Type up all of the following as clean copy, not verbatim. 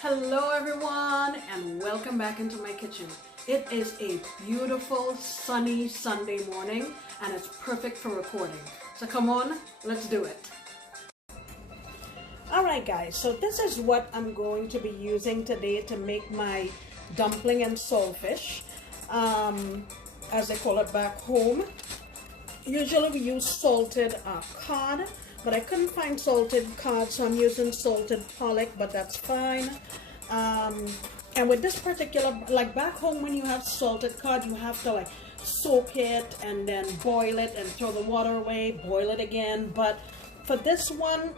Hello everyone and welcome back into my kitchen. It is a beautiful sunny Sunday morning and it's perfect for recording. So come on, let's do it. Alright guys, so this is what I'm going to be using today to make my dumpling and saltfish, as they call it back home. Usually we use salted cod, but I couldn't find salted cod, so I'm using salted pollock, but that's fine. And with this particular, like back home when you have salted cod, you have to like soak it and then boil it and throw the water away, boil it again. But for this one,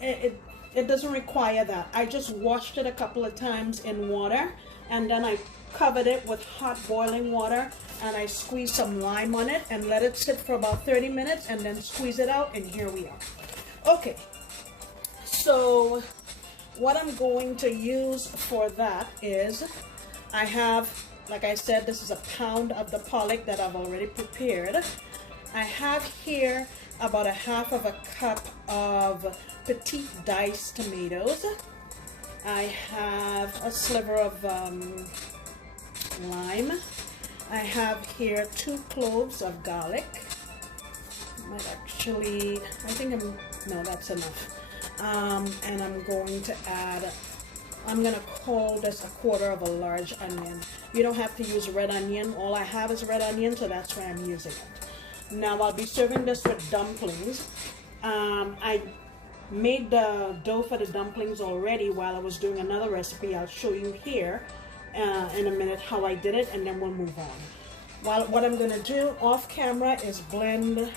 it doesn't require that. I just washed it a couple of times in water and then I covered it with hot boiling water and I squeezed some lime on it and let it sit for about 30 minutes and then squeeze it out, and here we are. Okay, so what I'm going to use for that is I have, like I said, this is a pound of the pollock that I've already prepared. I have here about a half of a cup of petite diced tomatoes. I have a sliver of lime. I have here 2 cloves of garlic. Might actually, no, that's enough. And I'm going to add, I'm going to call this a quarter of a large onion. You don't have to use red onion. All I have is red onion, so that's why I'm using it. Now I'll be serving this with dumplings. I made the dough for the dumplings already while I was doing another recipe. I'll show you here in a minute how I did it, and then we'll move on. What I'm going to do off camera is blend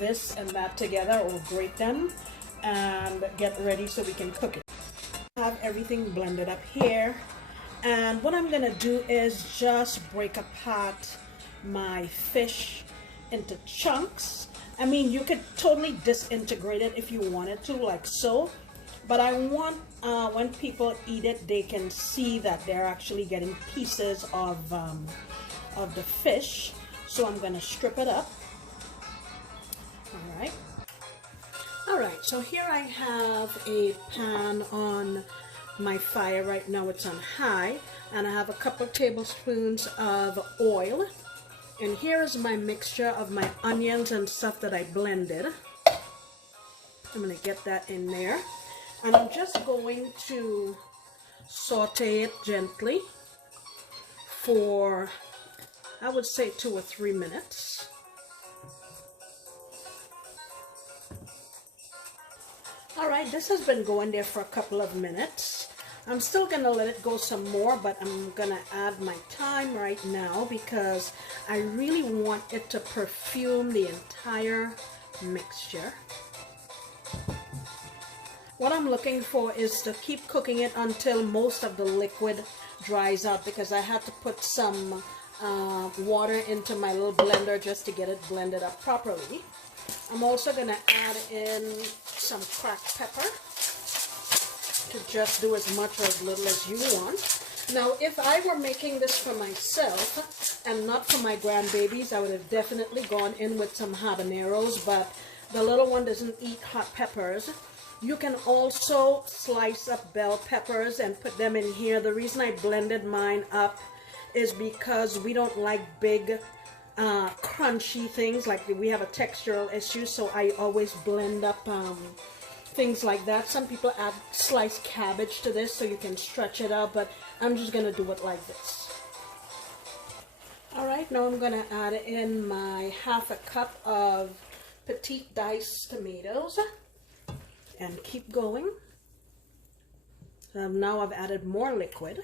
this and that together, or grate them, and get ready so we can cook it. I have everything blended up here, and what I'm going to do is just break apart my fish into chunks. I mean, you could totally disintegrate it if you wanted to, like so, but I want when people eat it, they can see that they're actually getting pieces of the fish. So I'm going to strip it up. Alright, so here I have a pan on my fire right now. It's on high, and I have a couple of tablespoons of oil. And here is my mixture of my onions and stuff that I blended. I'm going to get that in there. And I'm just going to saute it gently for, I would say, 2 or 3 minutes. Alright, this has been going there for a couple of minutes. I'm still going to let it go some more, but I'm going to add my thyme right now because I really want it to perfume the entire mixture. What I'm looking for is to keep cooking it until most of the liquid dries out, because I had to put some water into my little blender just to get it blended up properly. I'm also going to add in some cracked pepper to just do as much or as little as you want. Now, if I were making this for myself and not for my grandbabies, I would have definitely gone in with some habaneros, but the little one doesn't eat hot peppers. You can also slice up bell peppers and put them in here. The reason I blended mine up is because we don't like big crunchy things, like we have a textural issue, so I always blend up things like that. Some people add sliced cabbage to this so you can stretch it out, but I'm just gonna do it like this. Alright, now I'm gonna add in my half a cup of petite diced tomatoes and keep going. Now I've added more liquid.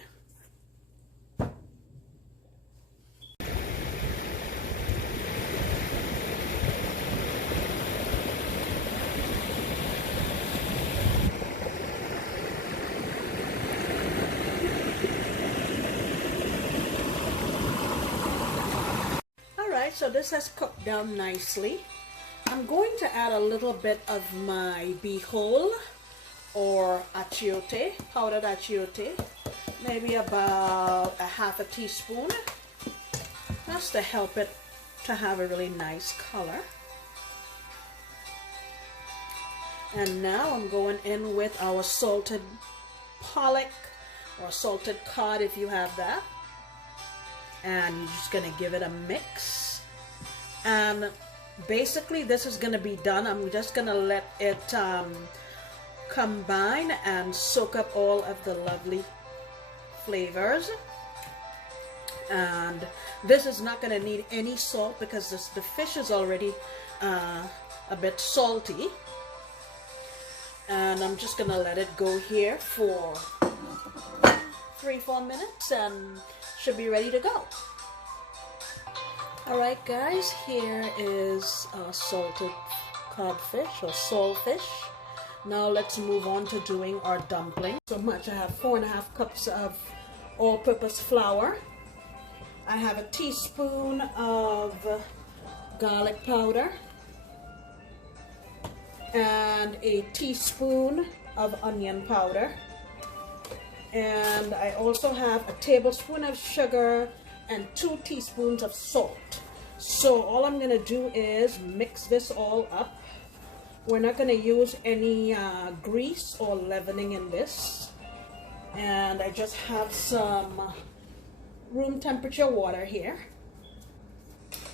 So this has cooked down nicely. I'm going to add a little bit of my bihol or achiote, powdered achiote, maybe about a half a teaspoon, just to help it to have a really nice color. And now I'm going in with our salted pollock or salted cod if you have that. And you're just gonna give it a mix. And basically this is gonna be done. I'm just gonna let it combine and soak up all of the lovely flavors. And this is not gonna need any salt because the fish is already a bit salty. And I'm just gonna let it go here for 3-4 minutes and should be ready to go. Alright guys, here is salted codfish or saltfish. Now let's move on to doing our dumpling. So much, I have 4.5 cups of all-purpose flour. I have a teaspoon of garlic powder and a teaspoon of onion powder. And I also have a tablespoon of sugar and 2 teaspoons of salt. So all I'm going to do is mix this all up. We're not going to use any grease or leavening in this. And I just have some room temperature water here.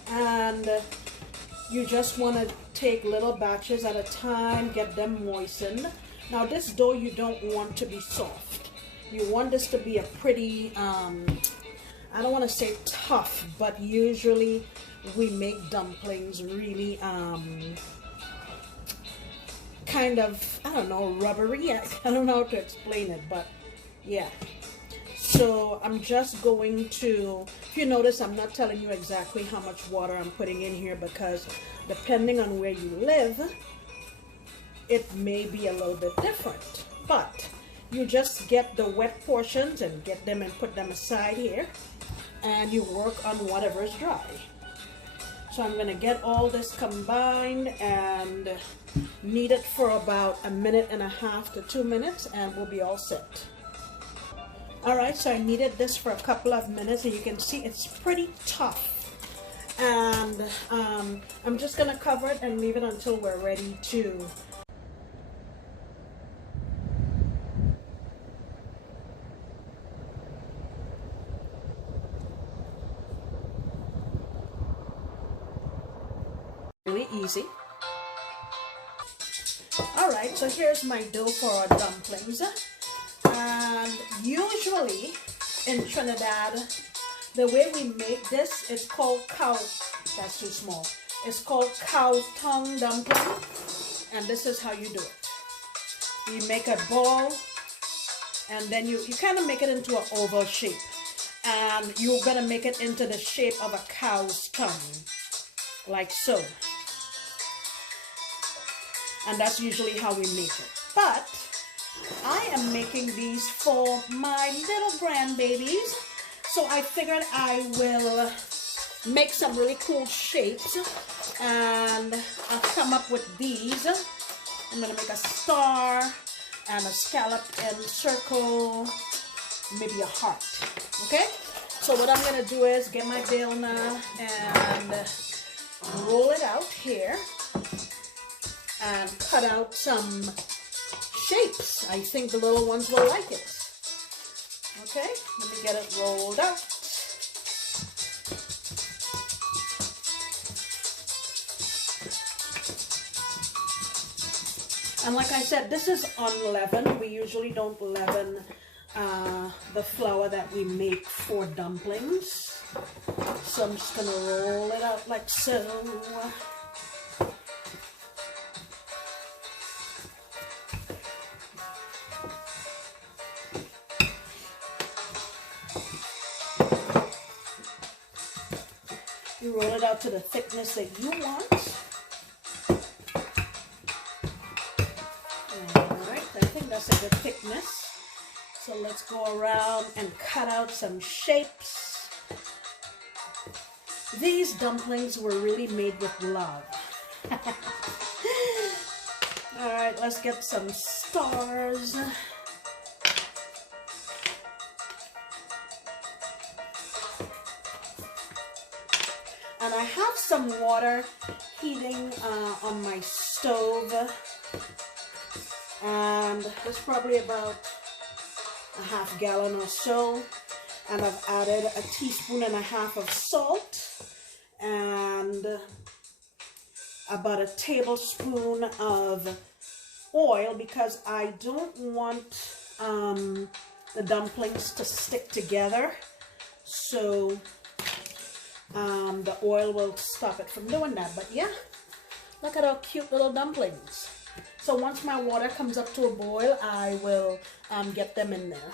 And you just want to take little batches at a time, get them moistened. Now this dough you don't want to be soft. You want this to be a pretty, I don't want to say tough, but usually we make dumplings really kind of, I don't know, rubbery. I don't know how to explain it, but yeah. So I'm just going to, if you notice, I'm not telling you exactly how much water I'm putting in here because depending on where you live, it may be a little bit different. But you just get the wet portions and get them and put them aside here, and you work on whatever is dry. So I'm going to get all this combined and knead it for about 1.5 to 2 minutes and we'll be all set. Alright, so I kneaded this for a couple of minutes and you can see it's pretty tough. And I'm just going to cover it and leave it until we're ready to really easy. Alright, so here's my dough for our dumplings. And usually in Trinidad, the way we make this is called cow, that's too small. It's called cow tongue dumpling. And this is how you do it. You make a ball and then you kind of make it into an oval shape. And you're going to make it into the shape of a cow's tongue, like so. And that's usually how we make it. But I am making these for my little grandbabies. So I figured I will make some really cool shapes. And I've come up with these. I'm going to make a star and a scallop and circle, maybe a heart. Okay? So what I'm going to do is get my bail now and roll it out here. And cut out some shapes. I think the little ones will like it. Okay, let me get it rolled out. And like I said, this is unleavened. We usually don't leaven the flour that we make for dumplings. So I'm just gonna roll it out like so. You roll it out to the thickness that you want. Alright, I think that's a good thickness. So let's go around and cut out some shapes. These dumplings were really made with love. Alright, let's get some stars. And I have some water heating on my stove, and there's probably about a half gallon or so, and I've added a teaspoon and a half of salt and about a tablespoon of oil, because I don't want the dumplings to stick together, so the oil will stop it from doing that. But yeah, look at our cute little dumplings. So once my water comes up to a boil, I will get them in there.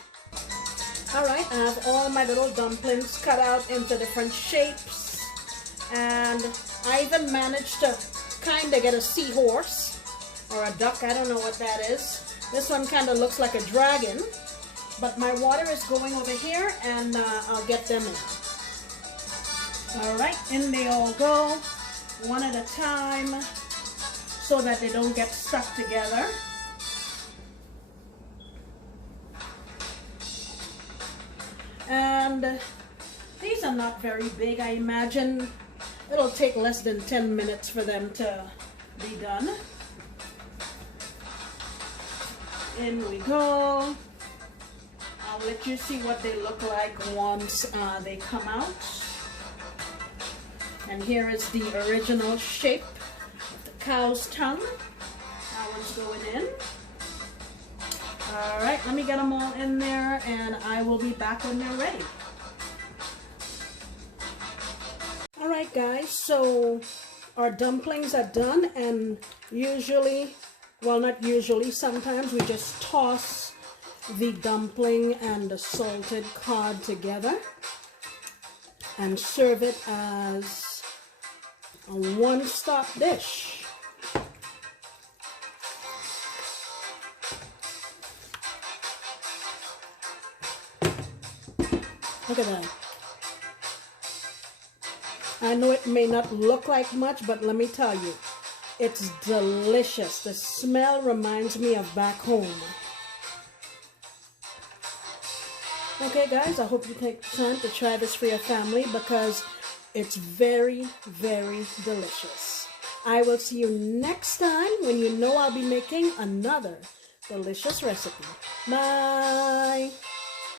Alright, I have all my little dumplings cut out into different shapes, and I even managed to kind of get a seahorse or a duck. I don't know what that is. This one kind of looks like a dragon, but my water is going over here, and I'll get them in. Alright, in they all go, one at a time, so that they don't get stuck together. And these are not very big. I imagine it'll take less than 10 minutes for them to be done. In we go. I'll let you see what they look like once they come out. And here is the original shape of the cow's tongue. That one's going in. Alright, let me get them all in there, and I will be back when they're ready. Alright guys, so our dumplings are done, and usually, well not usually, sometimes we just toss the dumpling and the salted cod together and serve it as a one-stop dish. Look at that. I know it may not look like much, but let me tell you, it's delicious. The smell reminds me of back home. Okay guys, I hope you take time to try this for your family, because it's very, very delicious. I will see you next time when you know I'll be making another delicious recipe. Bye!